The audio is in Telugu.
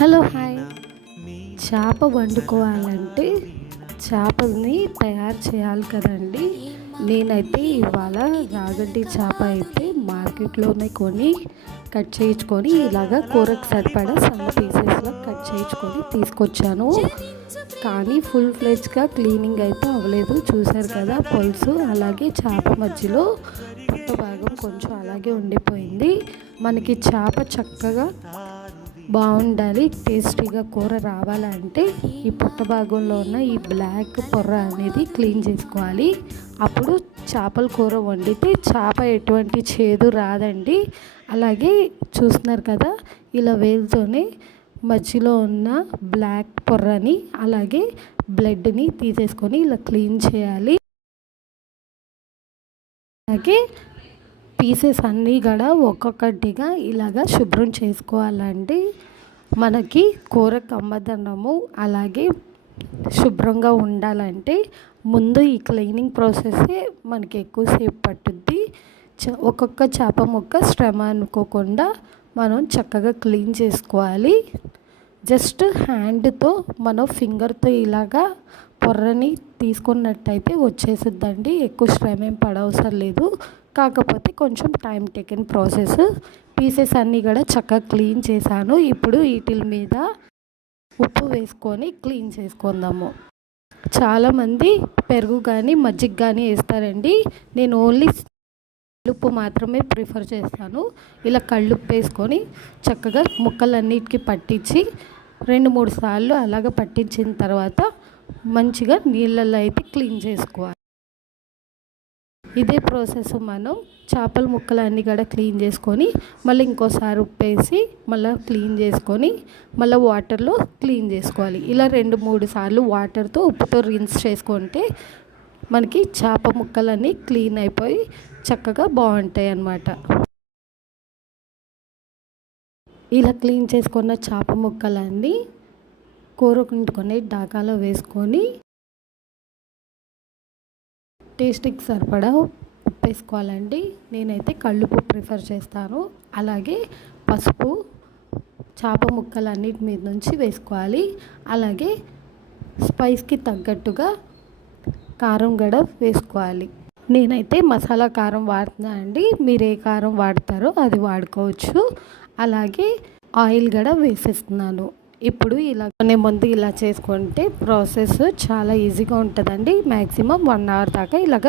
Hello hi. చేప వండుకోవాలంటే చేపల్ని తయారు చేయాలి కదండి. నేనైతే ఇవాళ రాగంటి చేప అయితే మార్కెట్లోనే కొని కట్ చేయించుకొని ఇలాగా కూరకు సరిపడా సన్న పీసెస్లో కట్ చేయించుకొని తీసుకొచ్చాను. కానీ ఫుల్ ఫ్లెడ్జ్గా క్లీనింగ్ అయితే అవ్వలేదు. చూసారు కదా, పులుసు అలాగే చేప మధ్యలో పుట్ట భాగం కొంచెం అలాగే ఉండిపోయింది. మనకి చేప చక్కగా బాగుండాలి, టేస్టీగా కూర రావాలంటే ఈ పుట్ట భాగంలో ఉన్న ఈ బ్లాక్ పొర్ర అనేది క్లీన్ చేసుకోవాలి. అప్పుడు చేపల కూర వండితే చేప ఎటువంటి చేదు రాదండి. అలాగే చూస్తున్నారు కదా, ఇలా వేలుతోనే మధ్యలో ఉన్న బ్లాక్ పొర్రని అలాగే బ్లడ్ని తీసేసుకొని ఇలా క్లీన్ చేయాలి. అలాగే పీసెస్ అన్నీ కూడా ఒక్కొక్కటిగా ఇలాగా శుభ్రం చేసుకోవాలండి. మనకి కూర కమ్మదనము అలాగే శుభ్రంగా ఉండాలంటే ముందు ఈ క్లీనింగ్ ప్రాసెస్సే మనకి ఎక్కువసేపు పట్టుద్ది. ఒక్కొక్క చేప ముక్క శ్రమ అనుకోకుండా మనం చక్కగా క్లీన్ చేసుకోవాలి. జస్ట్ హ్యాండ్తో మనం ఫింగర్తో ఇలాగా పొర్రని తీసుకున్నట్టయితే వచ్చేసిద్దండి. ఎక్కువ శ్రమ ఏం పడవసరం లేదు. కాకపోతే కొంచెం టైం టేకెన్ ప్రాసెస్. పీసెస్ అన్నీ కూడా చక్కగా క్లీన్ చేశాను. ఇప్పుడు వీటి మీద ఉప్పు వేసుకొని క్లీన్ చేసుకుందాము. చాలామంది పెరుగు కానీ మజ్జిగ కానీ వేస్తారండి. నేను ఓన్లీ కళ్ళుప్పు మాత్రమే ప్రిఫర్ చేస్తాను. ఇలా కళ్ళుప్పు వేసుకొని చక్కగా ముక్కలన్నిటికీ పట్టించి 2-3 సార్లు అలాగ పట్టించిన తర్వాత మంచిగా నీళ్ళల్లో అయితే క్లీన్ చేసుకోవాలి. ఇదే ప్రాసెస్ మనం చేపల ముక్కలు అన్నీ కూడా క్లీన్ చేసుకొని మళ్ళీ ఇంకోసారి ఉప్పు వేసి మళ్ళీ క్లీన్ చేసుకొని మళ్ళీ వాటర్లో క్లీన్ చేసుకోవాలి. ఇలా 2-3 సార్లు వాటర్తో ఉప్పుతో రిన్స్ చేసుకుంటే మనకి చేప ముక్కలన్నీ క్లీన్ అయిపోయి చక్కగా బాగుంటాయి అన్నమాట. ఇలా క్లీన్ చేసుకున్న చేప ముక్కలన్నీ కూరకుంటుకొని డాకాలో వేసుకొని టేస్ట్కి సరిపడా ఉప్పు వేసుకోవాలండి. నేనైతే కళ్ళుప్పు ప్రిఫర్ చేస్తాను. అలాగే పసుపు చేప ముక్కలన్నిటి మీద నుంచి వేసుకోవాలి. అలాగే స్పైస్కి తగ్గట్టుగా కారం కూడా వేసుకోవాలి. నేనైతే మసాలా కారం వాడుతున్నా అండి. మీరు ఏ కారం వాడతారో అది వాడుకోవచ్చు. అలాగే ఆయిల్ కూడా వేసేస్తున్నాను. ఇప్పుడు ఇలా ముందు ఇలా చేసుకుంటే ప్రాసెస్ చాలా ఈజీగా ఉంటుందండి. మ్యాక్సిమం 1 అవర్ దాకా ఇలాగ